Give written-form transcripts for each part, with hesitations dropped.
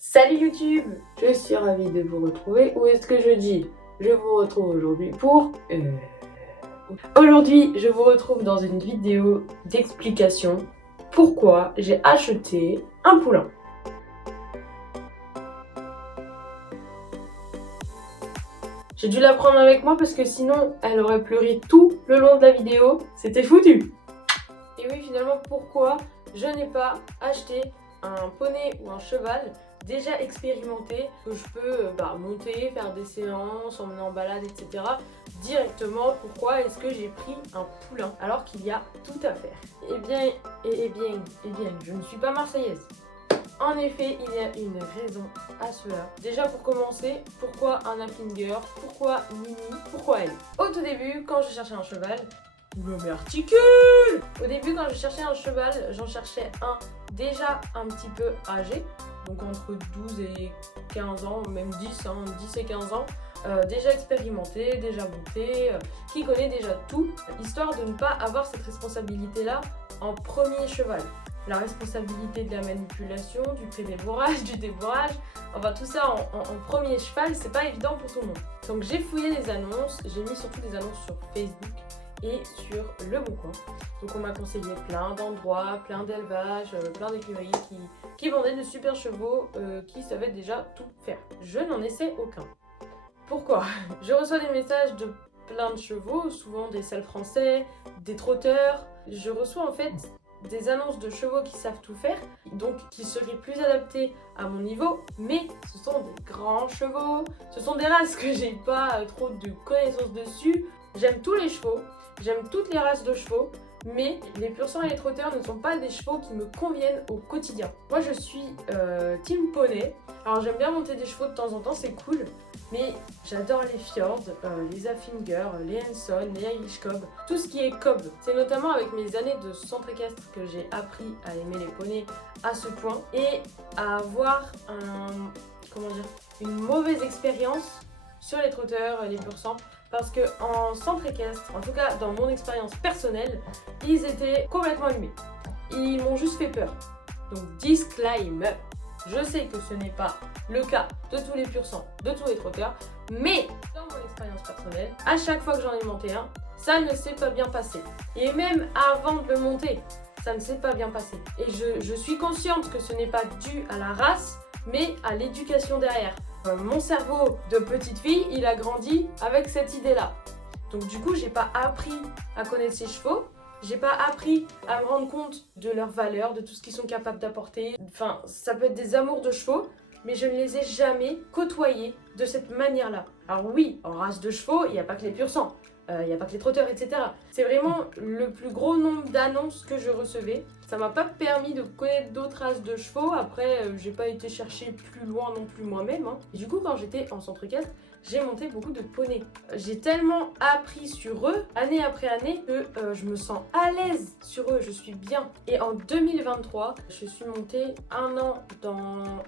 Salut YouTube, je suis ravie de vous retrouver. Où est-ce que je dis? Je vous retrouve aujourd'hui pour... Aujourd'hui, je vous retrouve dans une vidéo d'explication pourquoi j'ai acheté un poulain. J'ai dû la prendre avec moi parce que sinon, elle aurait pleuré tout le long de la vidéo. C'était foutu. Et oui, finalement, pourquoi je n'ai pas acheté un poney ou un cheval déjà expérimenté que je peux monter, faire des séances, emmener en balade, etc. directement. Pourquoi est-ce que j'ai pris un poulain alors qu'il y a tout à faire? Eh bien, je ne suis pas marseillaise. En effet, il y a une raison à cela. Déjà pour commencer, pourquoi un Haflinger? Pourquoi Mini? Pourquoi elle? Au tout début, quand je cherchais un cheval, me articule! Au début, quand je cherchais un cheval, j'en cherchais un déjà un petit peu âgé, donc entre 12 et 15 ans, même 10, 10 et 15 ans, déjà expérimenté, déjà monté, qui connaît déjà tout, histoire de ne pas avoir cette responsabilité-là en premier cheval. La responsabilité de la manipulation, du pré-débourrage, du débourrage, enfin tout ça en premier cheval, c'est pas évident pour tout le monde. Donc j'ai fouillé les annonces, j'ai mis surtout des annonces sur Facebook et sur Le Bon Coin. Donc on m'a conseillé plein d'endroits, plein d'élevages, plein d'écuries qui vendaient de super chevaux qui savaient déjà tout faire. Je n'en essaie aucun. Pourquoi? Je reçois des messages de plein de chevaux, souvent des salles français, des trotteurs. Je reçois en fait des annonces de chevaux qui savent tout faire, donc qui seraient plus adaptés à mon niveau, mais ce sont des grands chevaux, ce sont des races que j'ai pas trop de connaissances dessus. J'aime tous les chevaux, j'aime toutes les races de chevaux, mais les pur sang et les trotteurs ne sont pas des chevaux qui me conviennent au quotidien. Moi je suis team poney, alors j'aime bien monter des chevaux de temps en temps, c'est cool, mais j'adore les fjords, les Haflinger, les Henson, les Irish Cob, tout ce qui est cob. C'est notamment avec mes années de centre équestre que j'ai appris à aimer les poneys à ce point et à avoir une mauvaise expérience sur les trotteurs, les pur sang. Parce que en centre équestre, en tout cas dans mon expérience personnelle, ils étaient complètement allumés. Ils m'ont juste fait peur. Donc disclaimer, je sais que ce n'est pas le cas de tous les pur sang, de tous les trotteurs, mais dans mon expérience personnelle, à chaque fois que j'en ai monté un, ça ne s'est pas bien passé. Et même avant de le monter, ça ne s'est pas bien passé. Et je suis consciente que ce n'est pas dû à la race, mais à l'éducation derrière. Mon cerveau de petite fille, il a grandi avec cette idée-là. Donc du coup, j'ai pas appris à connaître ces chevaux, j'ai pas appris à me rendre compte de leur valeur, de tout ce qu'ils sont capables d'apporter. Enfin, ça peut être des amours de chevaux, mais je ne les ai jamais côtoyés de cette manière-là. Alors oui, en race de chevaux, il n'y a pas que les pur sang. Il n'y a pas que les trotteurs, etc. C'est vraiment le plus gros nombre d'annonces que je recevais. Ça m'a pas permis de connaître d'autres races de chevaux. Après, j'ai pas été chercher plus loin non plus moi-même. Et du coup, quand j'étais en centre équestre, j'ai monté beaucoup de poneys. J'ai tellement appris sur eux, année après année, que je me sens à l'aise sur eux, je suis bien. Et en 2023, je suis montée 1 an dans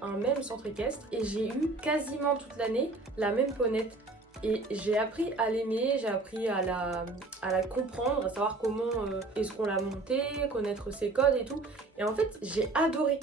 un même centre équestre et j'ai eu quasiment toute l'année la même ponette. Et j'ai appris à l'aimer, j'ai appris à la comprendre, à savoir comment est-ce qu'on l'a montée, connaître ses codes et tout. Et en fait, j'ai adoré.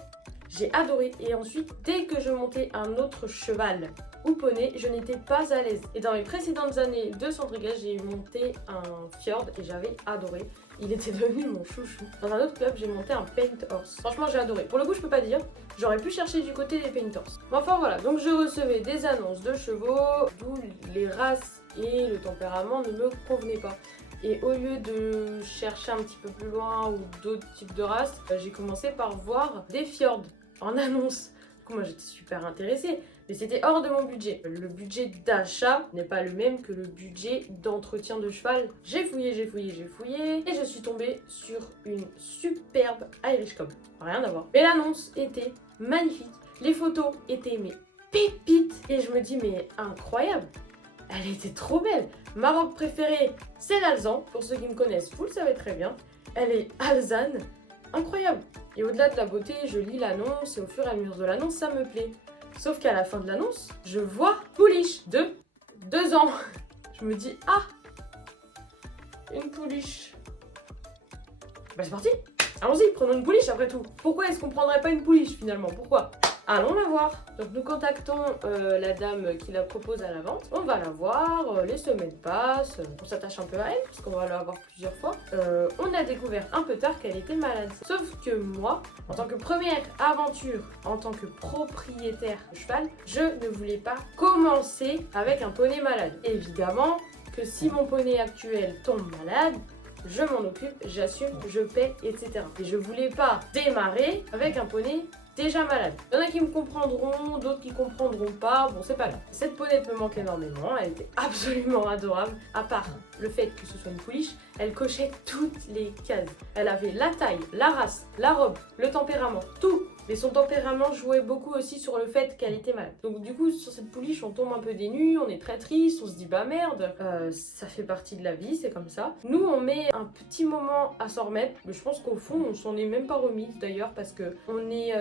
J'ai adoré. Et ensuite, dès que je montais un autre cheval ou poney, je n'étais pas à l'aise. Et dans mes précédentes années de centre équestre, j'ai monté un fjord et j'avais adoré. Il était devenu mon chouchou. Dans un autre club, j'ai monté un paint horse. Franchement, j'ai adoré. Pour le coup, je peux pas dire. J'aurais pu chercher du côté des paint horse. Mais enfin voilà, donc je recevais des annonces de chevaux, d'où les races et le tempérament ne me convenaient pas. Et au lieu de chercher un petit peu plus loin ou d'autres types de races, j'ai commencé par voir des fjords en annonce. Du coup, moi j'étais super intéressée, mais c'était hors de mon budget. Le budget d'achat n'est pas le même que le budget d'entretien de cheval. J'ai fouillé, et je suis tombée sur une superbe Irish Cob. Rien à voir. Mais l'annonce était magnifique. Les photos étaient mes pépites. Et je me dis, mais incroyable! Elle était trop belle. Ma robe préférée, c'est l'alezan. Pour ceux qui me connaissent, vous le savez très bien. Elle est alezane. Incroyable. Et au-delà de la beauté, je lis l'annonce et au fur et à mesure de l'annonce, ça me plaît. Sauf qu'à la fin de l'annonce, je vois pouliche de 2 ans. Je me dis, ah, une pouliche. Bah c'est parti. Allons-y, prenons une pouliche après tout. Pourquoi est-ce qu'on prendrait pas une pouliche finalement? Pourquoi? Allons la voir. Donc nous contactons la dame qui la propose à la vente. On va la voir, les semaines passent, on s'attache un peu à elle parce qu'on va la voir plusieurs fois. On a découvert un peu tard qu'elle était malade. Sauf que moi, en tant que première aventure, en tant que propriétaire de cheval, je ne voulais pas commencer avec un poney malade. Évidemment que si mon poney actuel tombe malade, je m'en occupe, j'assume, je paie, etc. Et je voulais pas démarrer avec un poney déjà malade. Il y en a qui me comprendront, d'autres qui comprendront pas, bon c'est pas grave. Cette ponette me manque énormément, elle était absolument adorable, à part le fait que ce soit une pouliche, elle cochait toutes les cases. Elle avait la taille, la race, la robe, le tempérament, tout. Mais son tempérament jouait beaucoup aussi sur le fait qu'elle était malade. Donc du coup, sur cette pouliche, on tombe un peu des nues, on est très triste, on se dit bah merde, ça fait partie de la vie, c'est comme ça. Nous, on met un petit moment à s'en remettre, mais je pense qu'au fond, on s'en est même pas remis d'ailleurs, parce que on est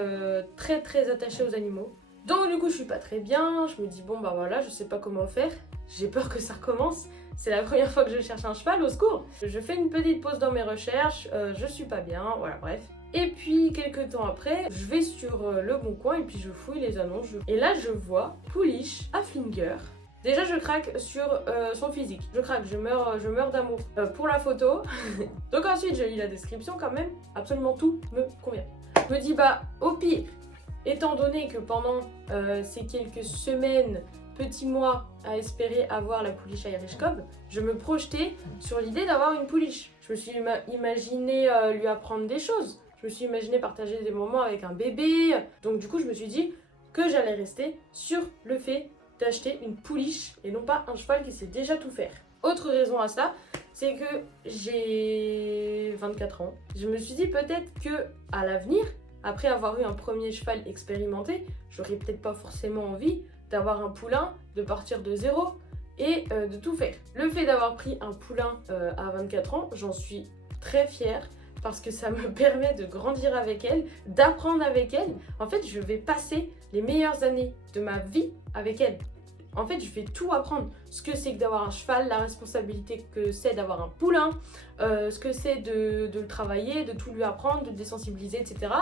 très très attaché aux animaux. Donc du coup, je suis pas très bien, je me dis bon bah voilà, je sais pas comment faire, j'ai peur que ça recommence. C'est la première fois que je cherche un cheval, au secours. Je fais une petite pause dans mes recherches, je suis pas bien, voilà bref. Et puis quelques temps après, je vais sur Le Bon Coin et puis je fouille les annonces. Et là je vois pouliche à Finger. Déjà je craque sur son physique. Je craque, je meurs d'amour pour la photo. Donc ensuite je lis la description quand même. Absolument tout me convient. Je me dis bah au pire, étant donné que pendant ces quelques semaines, petits mois à espérer avoir la pouliche Irish Cob, je me projetais sur l'idée d'avoir une pouliche. Je me suis imaginé lui apprendre des choses. Je me suis imaginé partager des moments avec un bébé. Donc du coup, je me suis dit que j'allais rester sur le fait d'acheter une pouliche et non pas un cheval qui sait déjà tout faire. Autre raison à ça, c'est que j'ai 24 ans. Je me suis dit peut-être que à l'avenir, après avoir eu un premier cheval expérimenté, j'aurais peut-être pas forcément envie d'avoir un poulain, de partir de zéro et de tout faire. Le fait d'avoir pris un poulain à 24 ans, j'en suis très fière parce que ça me permet de grandir avec elle, d'apprendre avec elle. En fait, je vais passer les meilleures années de ma vie avec elle. En fait, je vais tout apprendre. Ce que c'est que d'avoir un cheval, la responsabilité que c'est d'avoir un poulain, ce que c'est de le travailler, de tout lui apprendre, de le désensibiliser, etc.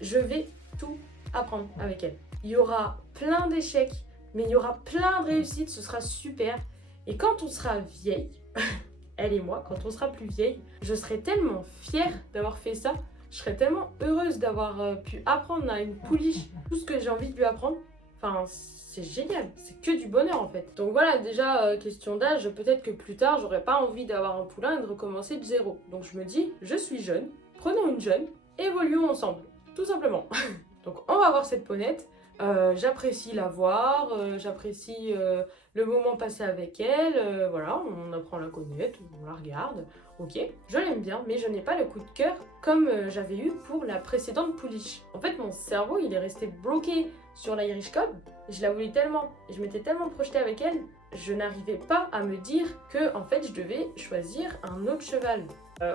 Je vais tout apprendre avec elle. Il y aura plein d'échecs, mais il y aura plein de réussites, ce sera super. Et quand on sera vieille, elle et moi, quand on sera plus vieille, je serai tellement fière d'avoir fait ça. Je serai tellement heureuse d'avoir pu apprendre à une pouliche tout ce que j'ai envie de lui apprendre. Enfin, c'est génial, c'est que du bonheur en fait. Donc voilà, déjà, question d'âge, peut-être que plus tard, j'aurais pas envie d'avoir un poulain et de recommencer de zéro. Donc je me dis, je suis jeune, prenons une jeune, évoluons ensemble, tout simplement. Donc on va voir cette ponette. J'apprécie la voir, j'apprécie le moment passé avec elle, voilà, on apprend à la connaître, on la regarde, ok, je l'aime bien, mais je n'ai pas le coup de cœur comme j'avais eu pour la précédente pouliche. En fait, mon cerveau, il est resté bloqué sur la Irish Cob, je la voulais tellement, et je m'étais tellement projetée avec elle, je n'arrivais pas à me dire que, en fait, je devais choisir un autre cheval.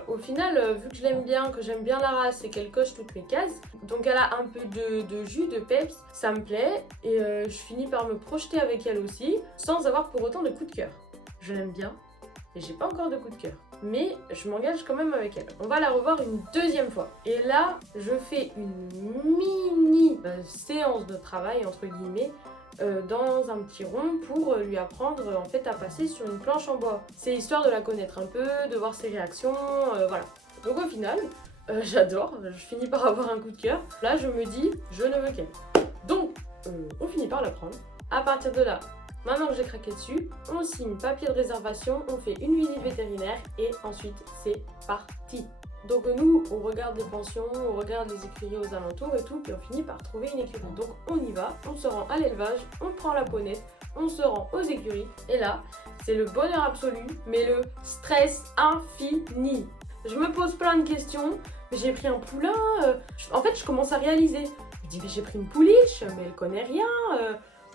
Au final, vu que je l'aime bien, que j'aime bien la race et qu'elle coche toutes mes cases, donc elle a un peu de jus, de peps, ça me plaît et je finis par me projeter avec elle aussi sans avoir pour autant de coup de cœur. Je l'aime bien et j'ai pas encore de coup de cœur, mais je m'engage quand même avec elle. On va la revoir une deuxième fois et là je fais une mini séance de travail entre guillemets dans un petit rond pour lui apprendre en fait à passer sur une planche en bois. C'est histoire de la connaître un peu, de voir ses réactions, voilà. Donc au final, j'adore, je finis par avoir un coup de cœur. Là je me dis, je ne veux qu'elle. Donc on finit par la prendre. À partir de là, maintenant que j'ai craqué dessus, on signe papier de réservation, on fait une visite vétérinaire et ensuite c'est parti. Donc nous, on regarde les pensions, on regarde les écuries aux alentours et tout, puis on finit par trouver une écurie. Donc on y va, on se rend à l'élevage, on prend la ponette, on se rend aux écuries, et là, c'est le bonheur absolu, mais le stress infini. Je me pose plein de questions, mais j'ai pris un poulain, en fait je commence à réaliser. Je me dis mais j'ai pris une pouliche, mais elle connaît rien,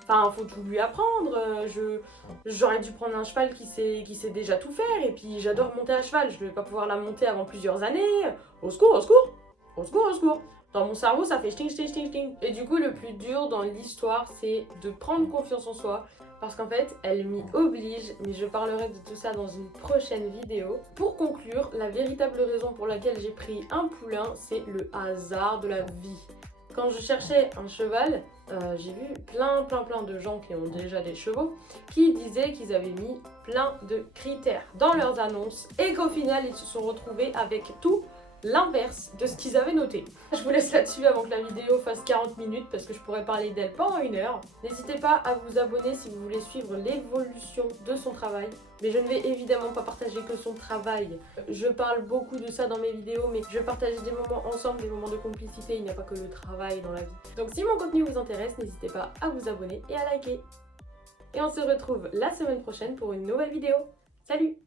enfin, faut tout lui apprendre. J'aurais dû prendre un cheval qui sait déjà tout faire. Et puis, j'adore monter à cheval. Je ne vais pas pouvoir la monter avant plusieurs années. Au secours, au secours, au secours, au secours. Dans mon cerveau, ça fait sting, sting, sting, sting. Et du coup, le plus dur dans l'histoire, c'est de prendre confiance en soi. Parce qu'en fait, elle m'y oblige. Mais je parlerai de tout ça dans une prochaine vidéo. Pour conclure, la véritable raison pour laquelle j'ai pris un poulain, c'est le hasard de la vie. Quand je cherchais un cheval, j'ai vu plein de gens qui ont déjà des chevaux qui disaient qu'ils avaient mis plein de critères dans leurs annonces et qu'au final ils se sont retrouvés avec tout l'inverse de ce qu'ils avaient noté. Je vous laisse là-dessus avant que la vidéo fasse 40 minutes parce que je pourrais parler d'elle pendant 1 heure. N'hésitez pas à vous abonner si vous voulez suivre l'évolution de son travail. Mais je ne vais évidemment pas partager que son travail. Je parle beaucoup de ça dans mes vidéos, mais je partage des moments ensemble, des moments de complicité. Il n'y a pas que le travail dans la vie. Donc si mon contenu vous intéresse, n'hésitez pas à vous abonner et à liker. Et on se retrouve la semaine prochaine pour une nouvelle vidéo. Salut!